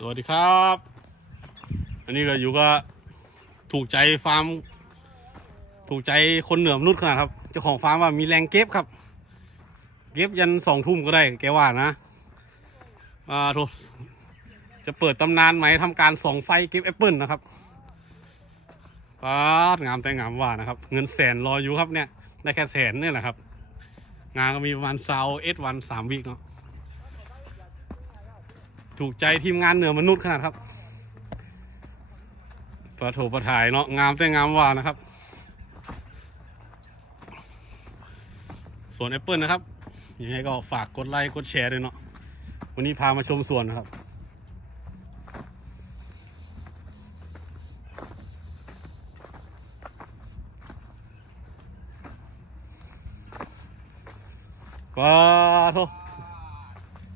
สวัสดีครับ อันนี้ก็อยู่ก็ถูกใจฟาร์ม ถูกใจคนเหนือมนุษย์ขนาดครับเจ้าของฟาร์มว่ามีแรงเก็บครับ เก็บยันสองทุ่มก็ได้ แกว่านะอ่าโทจะเปิดตำนานไหมทำการส่องไฟเก็บแอปเปิลนะครับป้างามแต่งามว่านะครับ เงินแสนรออยู่ครับเนี่ยได้แค่แสนนี่แหละครับ งานก็มีประมาณซาวเอสวันสามวิกเนาะ ถูกใจทีมงานเหนือมนุษย์ขนาดครับประโถประถ่ายเนาะงามแต่งามว่านะครับ สวนแอปเปิลนะครับ ยังไงก็ฝากกดไลค์กดแชร์ด้วยเนาะวันนี้พามาชมสวนนะครับ ว้าโถ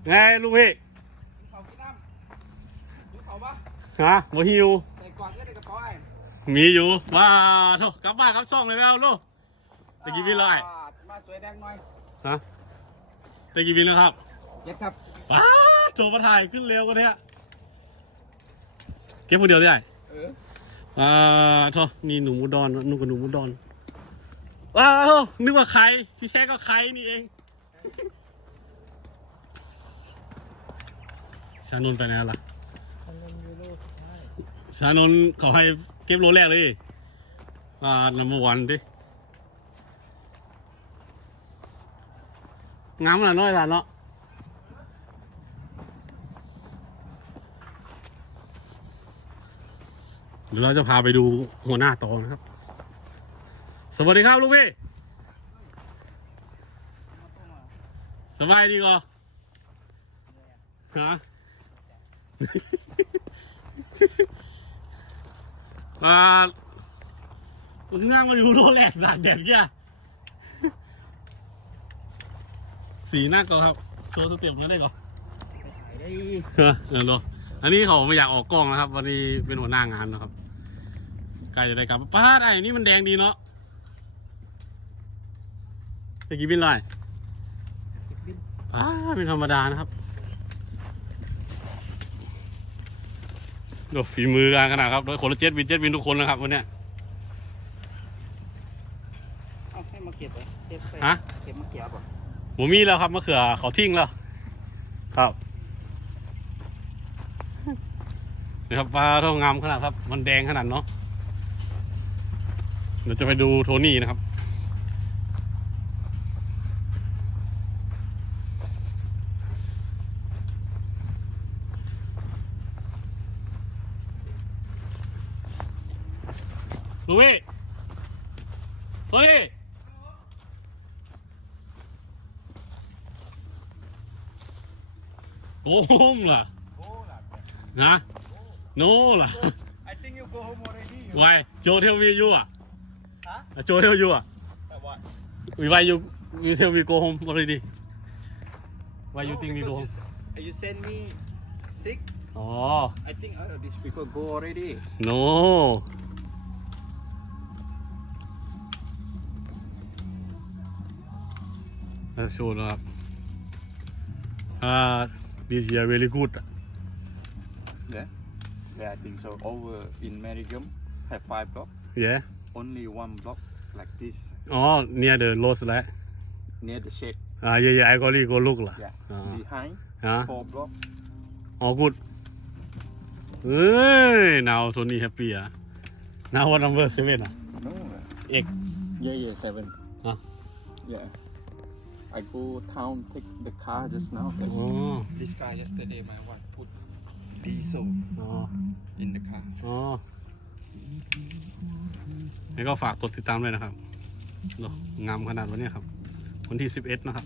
ไงลูกพี่ เขากินน้ำดูเขาปะ ฮะบ่หิว ใส่กวาดก็ในกระเป๋าไอ้มีอยู่ว้าโถกลับบ้านครับซ่องเลยแล้วลูก ตะกี้วินเลยมาสวยแดงหน่อยฮะตะกี้วินแล้วครับเย็ดครับว้าโถมาถ่ายขึ้นเร็วกันเนี่ยเก็บคนเดียวได้เอออ่าโถมีหนุ่มอุดรนุ่มกับหนุ่มอุดรว้าโถนึกว่าใครที่แท้ก็ใครนี่เองชานนท์ไปไหนล่ะ ทำเงินยูโรใช่ ชานนท์เขาให้เก็บโลแรกเลยอ่านัมเบอร์วันดิงามหน่อยน้อยละเนาะเดี๋ยวเราจะพาไปดูหัวหน้าตอนะครับ สวัสดีครับลูกพี่ สบายดีก่อฮะ มานั่งมาดูโรแลกสาดแดดเกี้ยสีหน้าก็ครับโชว์สเต็ปนั้นได้ก่อนได้เออเออเนอะอันนี้เขาไม่อยากออกกล้องนะครับ วันนี้เป็นหัวหน้างานนะครับใกล้จะได้กลับป้าได้นี่มันแดงดีเนาะจะกี่บินไรป้าเป็นธรรมดานะครับ ดูฝีมือการขนาดครับโดยคนละเจ็ดบินเจ็ดบินทุกคนนะครับวันเนี้ยเอาให้มาเก็บไปเก็บไปฮะเก็บมาเก็บป่ะผมมีแล้วครับมะเขือเขาทิ้งแล้ว ครับนี่ครับปลาเท่างามขนาดครับ มันแดงขนาดเนาะเดี๋ยวจะไปดูโทนี่นะครับ ลุยโทนี่โอ้โหงล่ะโอ้ล่ะนะโนล่ะ I think you go home already why Joe tell me you อะฮะ Joe tell you อะแต่ว่า why you you tell me go home already why you think we go home you send me six อ๋อ I think uh, these people go already no น่าโชว์นะครับอ่า this year very good อะ Yeah, yeah, I think so. Over in Merigum, have five block. yeah Only one block like this อ๋อ near the rose แล้ว near the shade. อ่า yeah yeah I got it go look ล่ะ Yeah. Ah. Behind ฮะ four block. อ๋อ good เอ้ย now Tony happy อะ now what number seven อะ No. Eight. Yeah, yeah, seven. Huh? Yeah. I go town take the car just now. อ๋อ This guy yesterday my wife put diesel อ๋อ in the car อ๋อแล้วก็ฝากกดติดตามด้วยนะครับเนอะงามขนาดวันนี้ครับ วันที่ 11 นะครับ